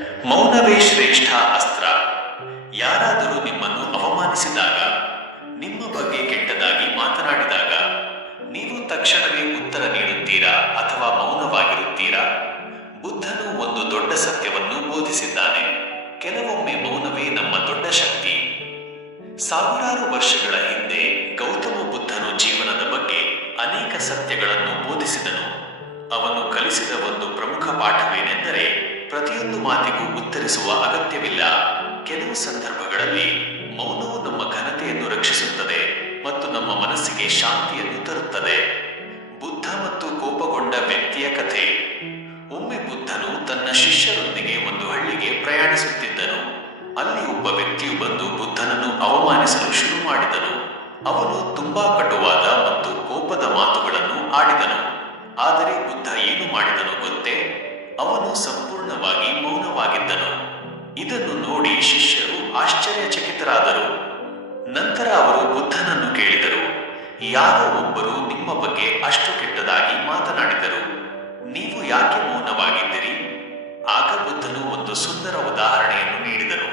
ಮೌನವೇ ಶ್ರೇಷ್ಠ ಅಸ್ತ್ರ. ಯಾರಾದರೂ ನಿಮ್ಮನ್ನು ಅವಮಾನಿಸಿದಾಗ, ನಿಮ್ಮ ಬಗ್ಗೆ ಕೆಟ್ಟದಾಗಿ ಮಾತನಾಡಿದಾಗ, ನೀವು ತಕ್ಷಣವೇ ಉತ್ತರ ನೀಡುತ್ತೀರಾ ಅಥವಾ ಮೌನವಾಗಿರುತ್ತೀರಾ? ಬುದ್ಧನು ಒಂದು ದೊಡ್ಡ ಸತ್ಯವನ್ನು ಬೋಧಿಸಿದ್ದಾನೆ. ಕೆಲವೊಮ್ಮೆ ಮೌನವೇ ನಮ್ಮ ದೊಡ್ಡ ಶಕ್ತಿ. ಸಾವಿರಾರು ವರ್ಷಗಳ ಹಿಂದೆ ಗೌತಮ ಬುದ್ಧನು ಜೀವನದ ಬಗ್ಗೆ ಅನೇಕ ಸತ್ಯಗಳನ್ನು ಬೋಧಿಸಿದನು. ಅವನು ಕಲಿಸಿದ ಒಂದು ಪ್ರಮುಖ ಪಾಠವೇನೆಂದರೆ, ಪ್ರತಿಯೊಂದು ಮಾತಿಗೂ ಉತ್ತರಿಸುವ ಅಗತ್ಯವಿಲ್ಲ. ಕೆಲವು ಸಂದರ್ಭಗಳಲ್ಲಿ ಮೌನವು ನಮ್ಮ ಘನತೆಯನ್ನು ರಕ್ಷಿಸುತ್ತದೆ ಮತ್ತು ನಮ್ಮ ಮನಸ್ಸಿಗೆ ಶಾಂತಿಯನ್ನು ತರುತ್ತದೆ. ಬುದ್ಧ ಮತ್ತು ಕೋಪಗೊಂಡ ವ್ಯಕ್ತಿಯ ಕಥೆ. ಒಮ್ಮೆ ಬುದ್ಧನು ತನ್ನ ಶಿಷ್ಯರೊಂದಿಗೆ ಒಂದು ಹಳ್ಳಿಗೆ ಪ್ರಯಾಣಿಸುತ್ತಿದ್ದನು. ಅಲ್ಲಿ ಒಬ್ಬ ವ್ಯಕ್ತಿಯು ಬಂದು ಬುದ್ಧನನ್ನು ಅವಮಾನಿಸಲು ಶುರು ಮಾಡಿದನು. ಅವನು ತುಂಬಾ ಕಟುವಾದ ಮತ್ತು ಕೋಪದ ಮಾತುಗಳನ್ನು ಆಡಿದನು. ಆದರೆ ಬುದ್ಧ ಏನು ಮಾಡಿದನು ಗೊತ್ತೇ? ಅವನು ಸಂಪೂರ್ಣವಾಗಿ ಮೌನವಾಗಿದ್ದನು. ಇದನ್ನು ನೋಡಿ ಶಿಷ್ಯರು ಆಶ್ಚರ್ಯಚಕಿತರಾದರು. ನಂತರ ಅವರು ಬುದ್ಧನನ್ನು ಕೇಳಿದರು, ಯಾರೋ ಒಬ್ಬರು ನಿಮ್ಮ ಬಗ್ಗೆ ಅಷ್ಟು ಕೆಟ್ಟದಾಗಿ ಮಾತನಾಡಿದರು, ನೀವು ಯಾಕೆ ಮೌನವಾಗಿದ್ದಿರಿ? ಆಗ ಬುದ್ಧನು ಒಂದು ಸುಂದರ ಉದಾಹರಣೆಯನ್ನು ನೀಡಿದನು.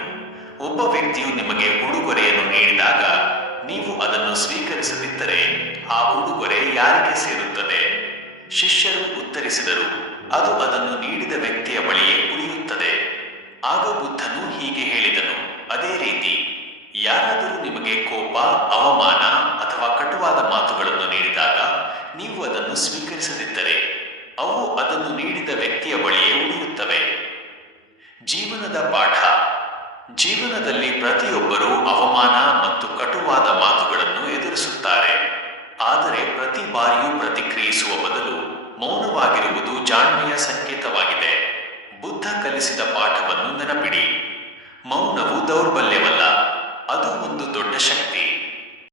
ಒಬ್ಬ ವ್ಯಕ್ತಿಯು ನಿಮಗೆ ಉಡುಗೊರೆಯನ್ನು ನೀಡಿದಾಗ ನೀವು ಅದನ್ನು ಸ್ವೀಕರಿಸದಿದ್ದರೆ ಆ ಉಡುಗೊರೆ ಯಾರಿಗೆ ಸೇರುತ್ತದೆ? ಶಿಷ್ಯರು ಉತ್ತರಿಸಿದರು, ಅದು ಅದನ್ನು ನೀಡಿದ ವ್ಯಕ್ತಿಯ ಬಳಿಯೇ ಉಳಿಯುತ್ತದೆ. ಆಗ ಬುದ್ಧನು ಹೀಗೆ ಹೇಳಿದನು, ಅದೇ ರೀತಿ ಯಾರಾದರೂ ನಿಮಗೆ ಕೋಪ, ಅವಮಾನ ಅಥವಾ ಕಟುವಾದ ಮಾತುಗಳನ್ನು ನೀಡಿದಾಗ ನೀವು ಅದನ್ನು ಸ್ವೀಕರಿಸದಿದ್ದರೆ ಅವು ಅದನ್ನು ನೀಡಿದ ವ್ಯಕ್ತಿಯ ಬಳಿಯೇ ಉಳಿಯುತ್ತವೆ. ಜೀವನದ ಪಾಠ. ಜೀವನದಲ್ಲಿ ಪ್ರತಿಯೊಬ್ಬರೂ ಅವಮಾನ ಮತ್ತು ಕಟುವಾದ ಮಾತುಗಳನ್ನು ಎದುರಿಸುತ್ತಾರೆ. ಆದರೆ ಪ್ರತಿ ಬಾರಿಯೂ ಪ್ರತಿಕ್ರಿಯಿಸುವ ಬದಲು ಮೌನವಾಗಿರುವುದು ಜಾಣ್ಮೆಯ ಸಂಕೇತವಾಗಿದೆ. ಬುದ್ಧ ಕಲಿಸಿದ ಪಾಠವನ್ನು ನೆನಪಿಡಿ.